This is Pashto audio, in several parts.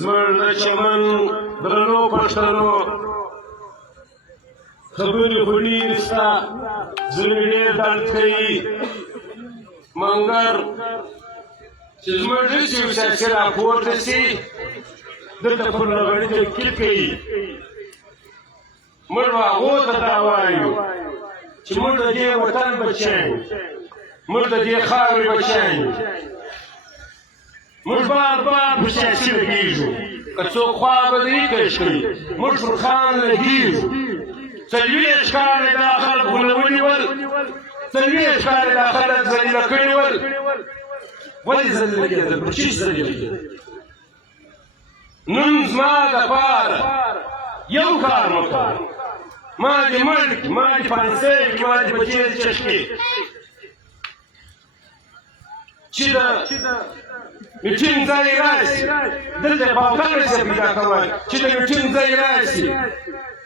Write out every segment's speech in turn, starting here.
زموږ د چمن درنو پښتنو خبرې خو ډېرې سته ځینې ډېر درد کوي مګر چې زموږ داسې یو سیاسي راپورته شي دلته پر لغړي تنقید کوي موږ به هغو ته دا وایو چې موږ د دې وطن بچیان یو موږ د دې خاورې بچیان یو موږ بار بار په سیاسي لګېږو که څوک خوابدۍ کش کوي موږ پر خان لګېږو څلوېښت کاله دا خلک غولولي ول څلوېښت کاله دا خلک ذلیله کړي ول ولې ذلیله کېدل په چی ذلیله کېدل نن زما دپاره یو کار مه کوه ما دې مړ کړي ما دې پانسۍ کړي ما دې بچې دې چش کړي چې د میټینګ ځای راشي دلته باطل شي پیدا کول چې د میټینګ ځای راشي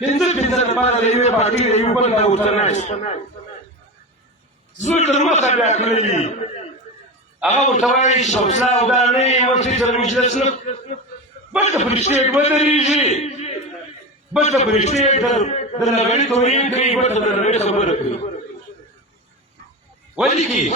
پنځه لپاره د یوې پارټۍ د یو بل نه ورته نشي زموږ تر مخه بیا کړلي هغه ورته وایي چې حوصله او دا نه یې ورته تر مجلس نه بلته فرشتې ودرېږي بلته فرشتې د لغړي توهین کوي بلته د لغړي خبره کوي ولې کېږي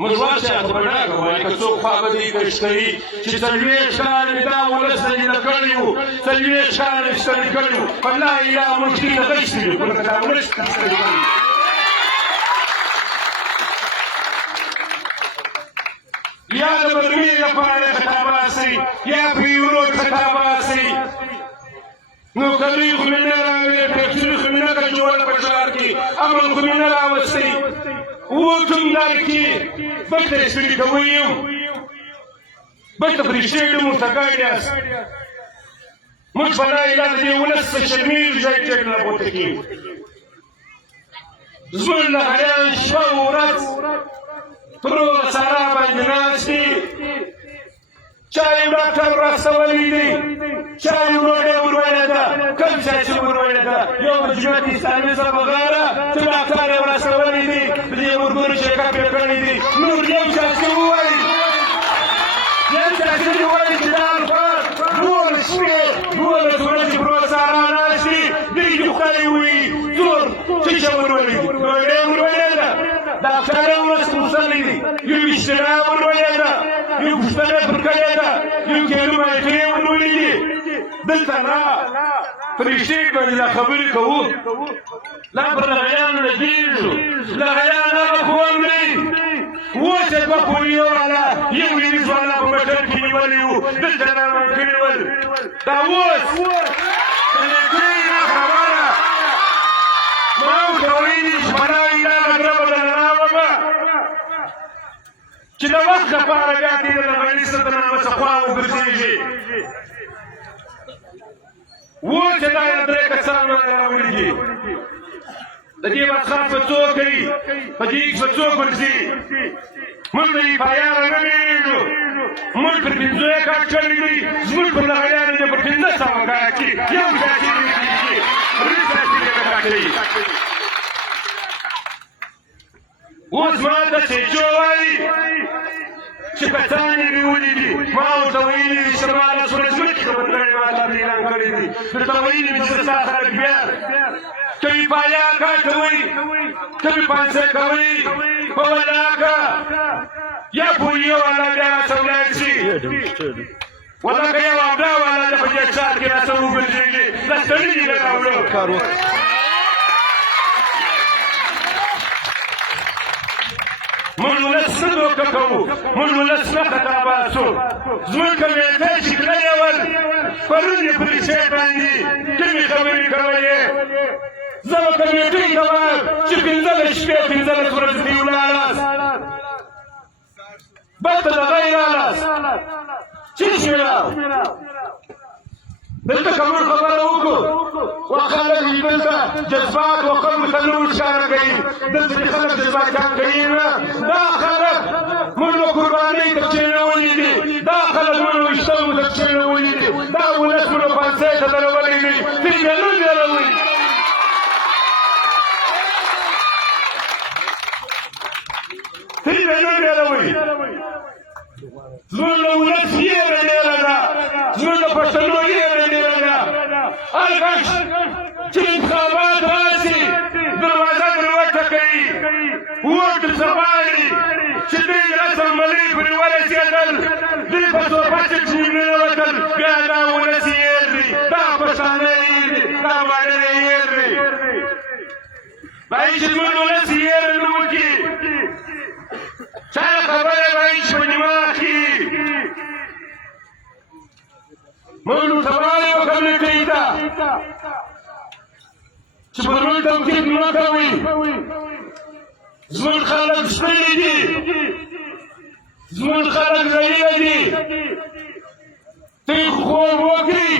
موږ ورشه ته په ډاګه وایي که څوک خوابدۍ کش کوي چې څلوېښت کاله مې دا ولس ذلیله کړی وو څلوېښت کاله مې ستړي کړي وو په لا اله موږ دې نه غیستلي خو لکه دا ولس ستړي کړي یا د برمې لپاره خطا باسئ یا په یورو خطا باسئ نوکري خو مې نه راوړې فیکټري خو مې نه ګرځوله په ښار کې امن خو مې نه راوستی ووتم در کې بلته یې ستړي کوی یم بلته فرشتې ډېر مرتګاډ یاست موږ په لا اله د دې ولس څخه شرمېږو ځای ټیټ نه پورته کېږو زموږ لغړیان شپه و ورځ پر سارا باندې ناست دي چا یو ډاکټر راستولی دی چا یو ډوډۍ ورولې ده کوم ځای چې ورولې ده یو د جومات اسلامي څخه په غاړه څه ډاکټر یې راستولی دی د دې ورګورو چیکاپ یې کړی دی نور یو شخصي ووایي یو شخصي دې ووایي چې دا الفاظ دولس شپې دولس ورځې پر سارا ناست دي دوی ټوخی وي زور څه شی ورولې دي ډوډۍ ورولې ده ډاکټر یې ورسپوڅلی دی یو اشترا ورولې ده یو پوښتنه پر کړې ده یو کیلو مایټرې ورولې دي دلته نه فرشتې باندې دا خبرې کوو لا پر لغیانو لګېږو لغیان هغه قوم دی اوس یې دوه پولیو والا یو ویریز والا په موټر کې نیولي وو دلته رامان کړي ول دا اوس د نېکۍ نه خبره ما ورته ویلي چې په لا اله الا الله راوړمه چې د وخت لپاره بیا دې د لغړي ستنامه څخه خوا وګرځېږي اوس چې دا یې درې کسان راوړي دي د دې وخت په څوک کوي په دې کې په څوک ورځي موږ د ایفایار نه ویرېږو موږ پر پنځه یې کار کړی دی زموږ پر لغړیانو دې پر پنځه سوه کار کړي یو ځای کې دې کړي هېڅ ځای کې دې نه کار کوي اوس ما داسې جو وایي چې کسان یې نیولي دي ما ورته ویلي دي چې ما لاس ورځ مخکې خبرګانې ما ته اعلان کړی دي درته ویلي دي چې ستا خلک بیا کبھی پایا کا کوئی کبھی پانسے کوئی پولا کا یا پولیو والا ڈیرا سولائی والا کیا وابدا والا جب یہ ساتھ کے راسو گرجیں گے لستڑی جی لگا ہوئے مجلس ندو ککو مجلس نخطا باسو زمن کمیتے شکلے اول پرونی پریشے باندی کمی خبری کوئے زما کمیټۍ ته وایم چې پنځلس شپې پنځلس ورځې دې ولاړاست بېرته د غیر رالاست چی شوې دلته که موږ خبره وکړو و خلک دلته جذبات و خلک ته نور اشاره کوي دلته چې خلک جذباتیان کوي نه دا خلک موږ به قربانۍ ته کښېنولي دي دا خلک موږ ویشتلو ته کښېنولي دي دا ولس موږ پانسۍ ته درولی دي دوی بیا نه درولي دوی بیا نه درولي زموږ د ولس یېره ډېره ده زموږ د پښتنو یېره ډېره ده هر کس چې انتخابات راشي دروازه در وټکوي ووټ غواړي چې دوی اسامبلۍ پرې ورسېدل دوی په صوفه کې چې ننوتل بیا دا ولس یې هېر دي دا پښتانه یې دي دا ماډر یې هېر دي باید چې زموږ ولس یې هېر نه وکړي چا خبره باید چې په دماغ کې موږ نو سبا یو کمیټۍ ته چې پر موږ تنقید مه کوئ زموږ خلک ستړي دي زموږ خلک ضایع دي دوی خوب وکړي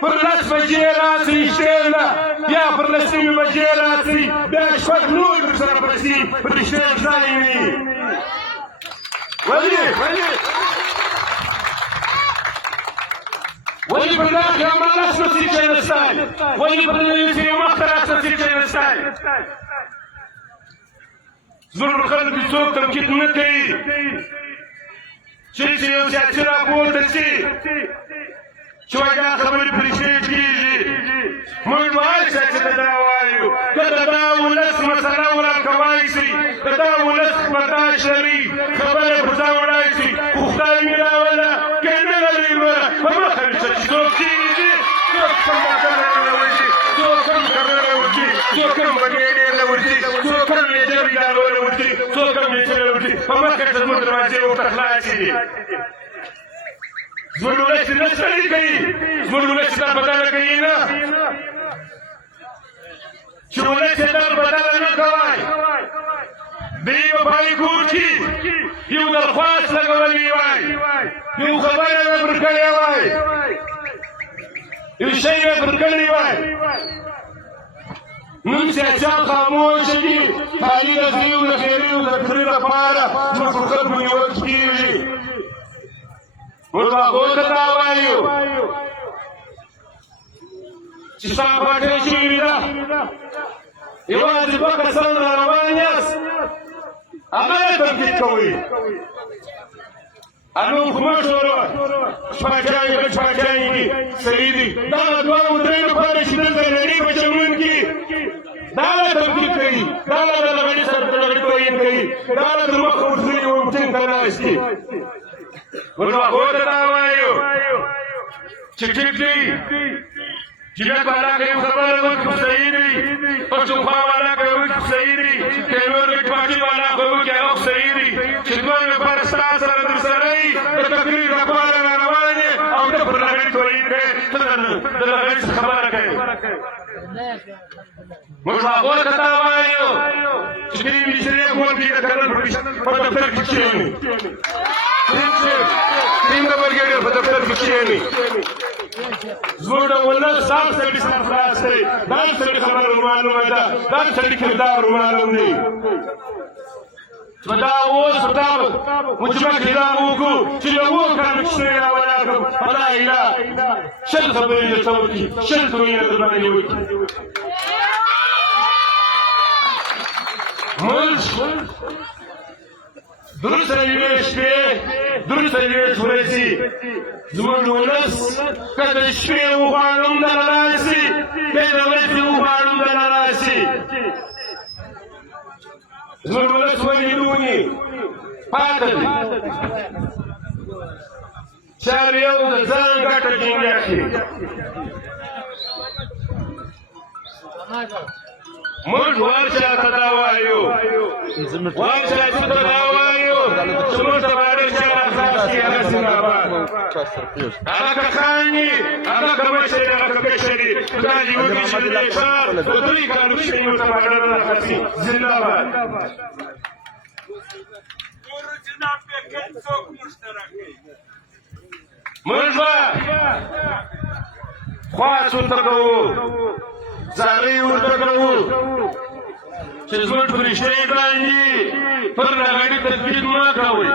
پر 10 بجې راسئ شټېل نه بیا پر 10 بجې راسئ بیا شپږ نور درسره پسې پر شټېل ځای وي ولې په دا کې عملاس نسي کېناستای ولې په دې کې مخته راسي کېناستای زموږ خلک څوک تنقید نه کوي چې یو سیاسي راپورته شي چې وایي دا خبرې پرې کېږي موږ وایو چې دا وایو که د دا ولس مسله ورکوای شي که دا ولس برداشت لري خبره پر ځان وړای شي خو خدای مې راوله که نه لري نوره په مخه چې څوک کېږي څوک کوم خبره راوړي څوک کوم خبره ورځي څوک کوم بګېډې راوړي څوک کوم میجر ادارو راوړي څوک کوم میجر راوړي په مخه چې زموږ دروازې ورته خلاصې دي زموږ ولس نه ستړي کوي زموږ ولس دا بدله کوي نه چې ولس یې دا بدله نه کوئ دوی په پای کور کې یو درخواست لګولی وای یو خبره مې پر کړې وای یو شی مې پر کړی وای نن سیاسیان خاموشه دي خالي د خیو د خیري او د فکري لپاره زموږ پر خلکو نیول کېږي موږ هغو ته دا وایو چې ستا پاټۍ شوې ده یوازې 2 کسان را روان یاست هغه یې تنقید کوئ هغه حکومت شروع شپاچایي ګډ شپاچایي دي صحیح دي دغه دواړو درېیو لپاره چې دلته نړۍ په چمن کې دا له تنقید کوي دا له د غړي سره تړلې توهین کوي دا له د مخه ورتللي ټینګ ته ناست دي موږ هغو ته دا وایو چې ټیک دی جنت والا کوي خبره وکړو صحیح دي پښتونخوا والا کوي صحیح دي تیمور پارټي والا کوي چې هغه صحیح دي چې دوی لپاره ستاسو سره در سره یې د تقریر لپاره را روان دي او د پرلمان توهین کوي د هغې خبره کوي موږ هغو ته دا وایو چې دوی مشري ښوونکي د کرنې په دفتر کې کښېني ټیم د برګېډر په دفتر کې کښېني زموږ د ولس دا سړي سره خلاص دی دا سړي خبره معلومه ده دا سړي کردار معلوم دی دا اوس دا مجمع کردار وکړو چې له 7 کاله کښېني راولاړ کړم فلا اله شل خبرې درته وکړي شل تویونه در باندې وکړي موږ درست شپې درست ورځې زموږ ولس که د شپې وغواړم دله راشي که د ورځې وغواړم دله راشي زموږ ولس ولیدونې پاته دي چې هر یو د ځان ګټه ټینګه کړي موږ ورچاته دا وایو ورچاته دا وایو چې موږ ته باندې چې اساس کې هغه زنده‌باد هغه خاني هغه کمشري هغه کمشري دا یو چې د ښار د دوی کارو شي یو ته باندې راځي زنده‌باد موږ خواصو ته کوو زارۍ ورته کوو چې زموږ پر رښتۍ باندې پر ناغړي تدبیر مه کوئ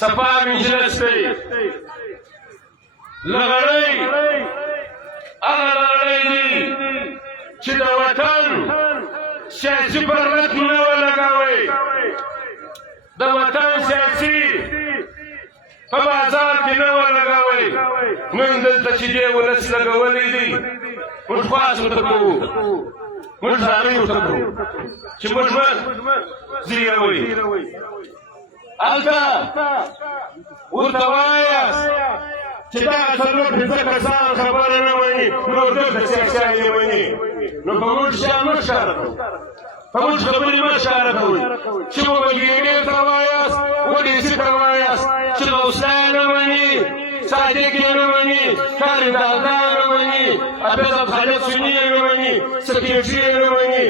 صفا مجلس دی لغړۍ هغه لغړۍ دي چې د وطن سیاسي پرلت نه ولګوئ د وطن سیاسي په بازار کې نه ولګوئ نن دلته چې دی ولس لګولی دی موږ خواص ورته کوو موږ زارۍ ورته کوو چې موږ مه زیروئ هلته ورته وایاست چې دغه څلور پنځه کسان خبره نه مني نور دلته سیاسیان یې مني نو په موږ شیان مه ښکاره کوئ په موږ خبرې مه ښکاره کوئ چې وګیډې ته وایاست وډیسي ته وایاست چې غوثلی نه مني صادق یې نه مني کاري دالدا نه مني حافظ خالد سني یې نه مني سکیټري یې نه مني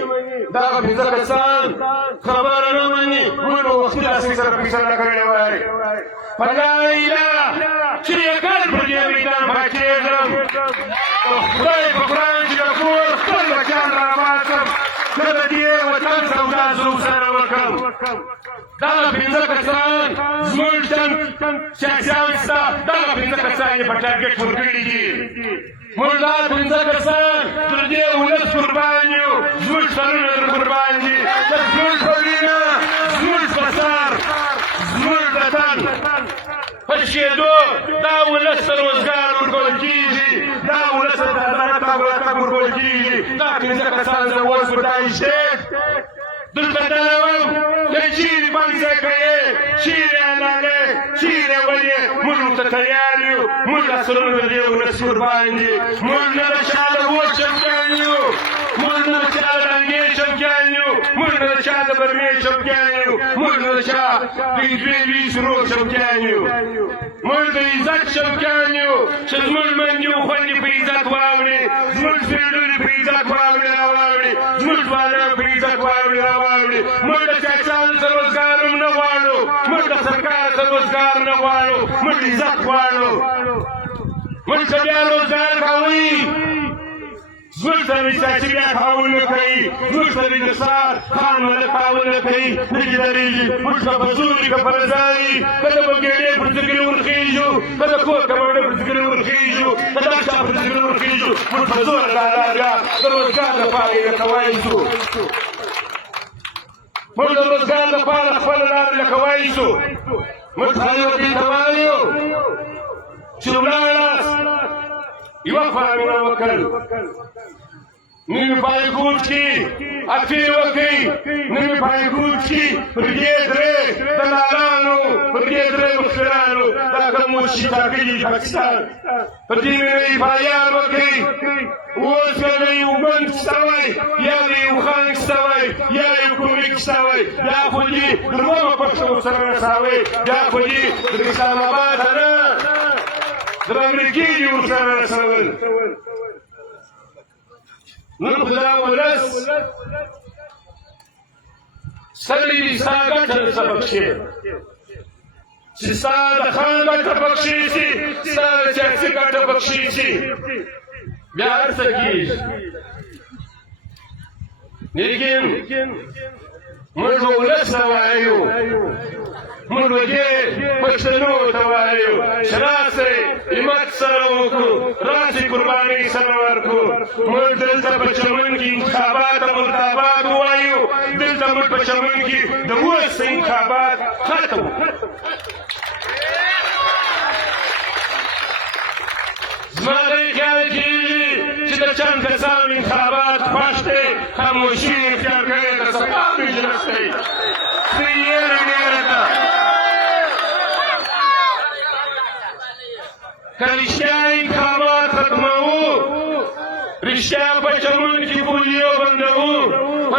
دغه پنځه کسان خبره نه مني موږ به وختي داسې سره فیصله کړې وای په لا اله چې یګل پر دې میدان پاکېږم خدای په قرآن چې د کور خپل بچیان راباسم زه د دې وطن سودا زوم سره وکړم دغه پنځه کسان زموږ سیاسیان شته دغه پنځه کسان یې په ټارګېټ ورکړي دي موږ دا پنځه کسان تر دې ولس قربان یو زموږ سرونه در قربان دي زموږ په وینه زموږ په سر زموږ د تن په شېدو دا ولس ته روزګار ورکول کېږي دا ولس ته د عدالت او راتګ ورکول کېږي دا پنځه کسان زه اوس په دای شیخ دلته دروم چې چیرې پنځه کوې چیرې حلالې چیرې ولې موږ ورته تیار یو موږ د سرونو د دې ولس قربان دي موږ نه د چا د اور چمچان یو موږ نه د چا د انګې چمچان یو موږ نه د چا د برمې چمچان یو موږ نه د چا د دوی لوی سرو چمچان یو موږ د عزت چمچان یو چې زموږ میندې خویندې په عزت واوړي زموږ سپېډونې په عزت واوړي راواوړي زموږ ځوانان په عزت واوړي راواوړي موږ د چاچانو څه روزګار هم نه غواړو موږ د سرکار څه روزګار نه غواړو موږ عزت غواړو موږ که بیا روزګار کوئ زموږ سره سیاسي بیا کاول نه کوي زموږ سره نثار خان ملک کاول نه کوي نه چې درېږي موږ که په زور وي که په رضا وي که د بګېډې پر ځګرې ورخېږو که د کور کمرډه پر ځګرې ورخېږو که دا چا پر ځګرې ورخېږو موږ په زوره دا لار بیا د روزګار لپاره یې لکه وایسو موږ د روزګار لپاره خپله لاره لکه وایسو موږ خلکو ته وایو چې ولاړاست یوه خوا مې وکړ نوی پایکوټ کې اتې وکړئ نوی پایکوټ کې پر دې درې دلالانو پر دې درې مخبرانو دا کوم وشي ټاکلي پاکستان پر دې مې فعالیان وکړئ اوس که د یو بند کیسه وای یا د یو خان کیسه وای یا د یو کومې کیسه وای بیا خو دې دویمه پښتو ورسره رسوئ بیا خو دې د اسلام آباد نه د امریکې دې ورسره رسول نن خو دا ولس سړي دي ستا ګټه درته بخښي چې ستا د خان ګټه بخښي شي ستا د سیاسي ګټه بخښي شي بیا هر څه کېږي لیکن موږ ولس ته وایو موږ دې پښتنو ته وایو چې راسئ همت سره وکړو راسئ قربانۍ سره ورکړو موږ دلته په چمن کې انتخابات او مرتابات ووایو دلته موږ په چمن کې د اوس انتخابات ختم زما دې خیال کېږي چې د چند کسانو انتخابات خوښ دی خاموشي اختیار کړې د صفا مجلس دی ډېره ډېره ده که رښتیا انتخابات ختموو رښتیا په چمن کې پولیو بندوو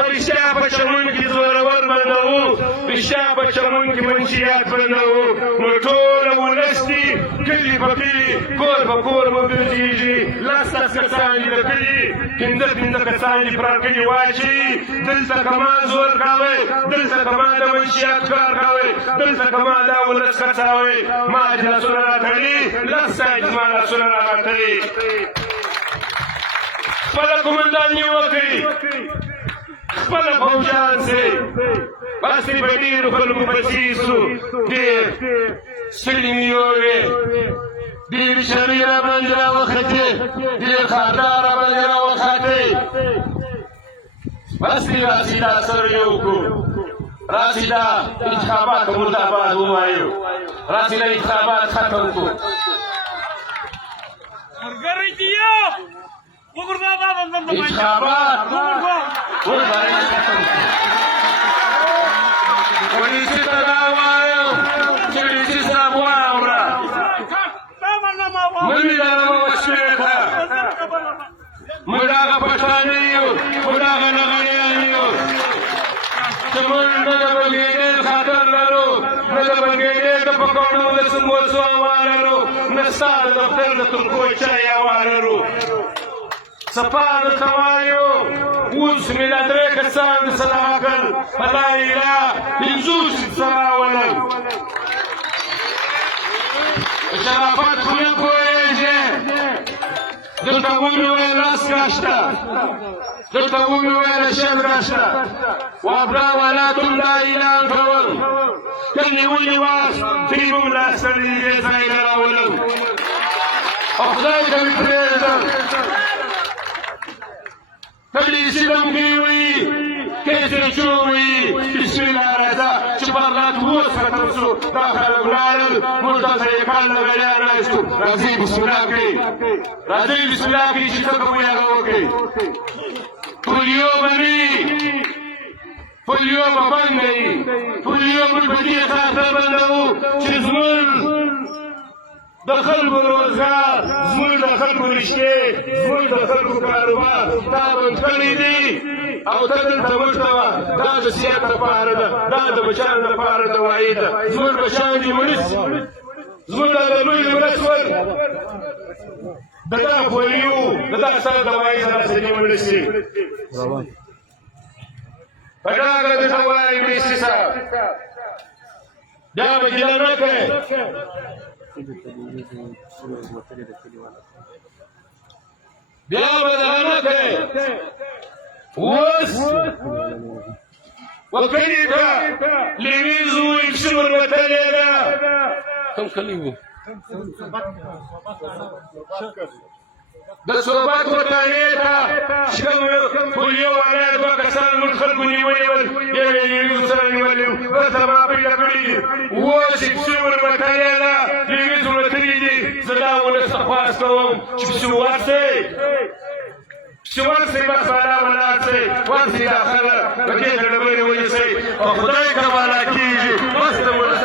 رښتیا په چمن کې زورور بندوو رښتیا په چمن کې منشیات بندوو نو ټوله ولس دي کلي په کلي کور په کور به ګرځېږي لس کسان دي د کلي پنځه کسان دي پر کلي واچوي دلته کما زور کوئ دلته کما د منشیات کار کوئ دلته کما دا ولس خرڅوئ ما چې لاسونه راتړي لس ساعت زما لاسونه راتړي خپله قومنداني وکړئ خپله فوجان سئ بس دې په ډېرو خلکو پسې سو ډېر ستړي مې ووې ډېر شرۍ راباندې راوختې ډېر خاطا راباندې راوختې بس دې راسي دا سره یو کړو راسي دا انتخابات مرداباد ومایو راسي دا انتخابات ختم کو انتخابات ورباندې ختم کو ونیسي ته دا وایم چې ونیسي صاحب واوره مړي دا وسپېره ته موږ هغه پښتانه یو موږ هغه لغړیان یو چې موږ نه د بنګېدې خاطر لرو نه د بنګېدې د پکوړو د سموسو هوا لرو نه ستا د دفتر د ترکو چای هوا لرو صفا درته وایو اوس مې دا درې کسان د صداقت په لا اله پنځوس سره راولل په شرافت خو نه پوهېږې درته ومې لاس کاشته درته ومې شل راشته وابرا ولاتم لا اله کول که نیولي واس دوی به م لاسته د دې ځای ته راولم او خدای ته مې پرېږدم کله سلم کې وي کله چوي بسم الله راځه چې بارات اوس ختم شو دا خلک ولاړل موږ داسې یې کال لګیا راستو راځئ بسم الله کوي راځئ بسم الله کوي چې څه کوئ هغه وکړئ پولیو به وي پولیو به بند وي پولیو موږ په دې خاطر بندوو چې زموږ د خلکو روزګار زموږ د خلکو رشتې زموږ د خلکو کاروبار دا بند کړی دی او ته دلته موږ ته وه دا د صحت لپاره ده دا د بچیانو لپاره دوايي ده زموږ بچیان دې مړه شي زموږ دا د لوی مړه شول د دا پولیو د دا سره دوايي سره دې مړه شي په ډاګه درته وایم مېسي صاحب بیا به ګیله نه کوې بیا به دغه نه کوې اوس وکړې ده لیوي زوی پسې وروتلې ده کوم کلي وو د صحبت وطنې ته چې کوم پولیو والا دوه کسان موږ خلکو نیولي ول یو یې لیوي سره نیولي وو بېرته ما پیدا کړي دي اوس یې پسې وروتلې ده لیوي ورتلي دي زه دا ولس ته خواست کوم چې پسې ورسئ چې ورسئ بس بالا ولاړ شئ ورسئ داخله په دې ډبرې ونیسئ او خدای که بالا کېږي بس د ولس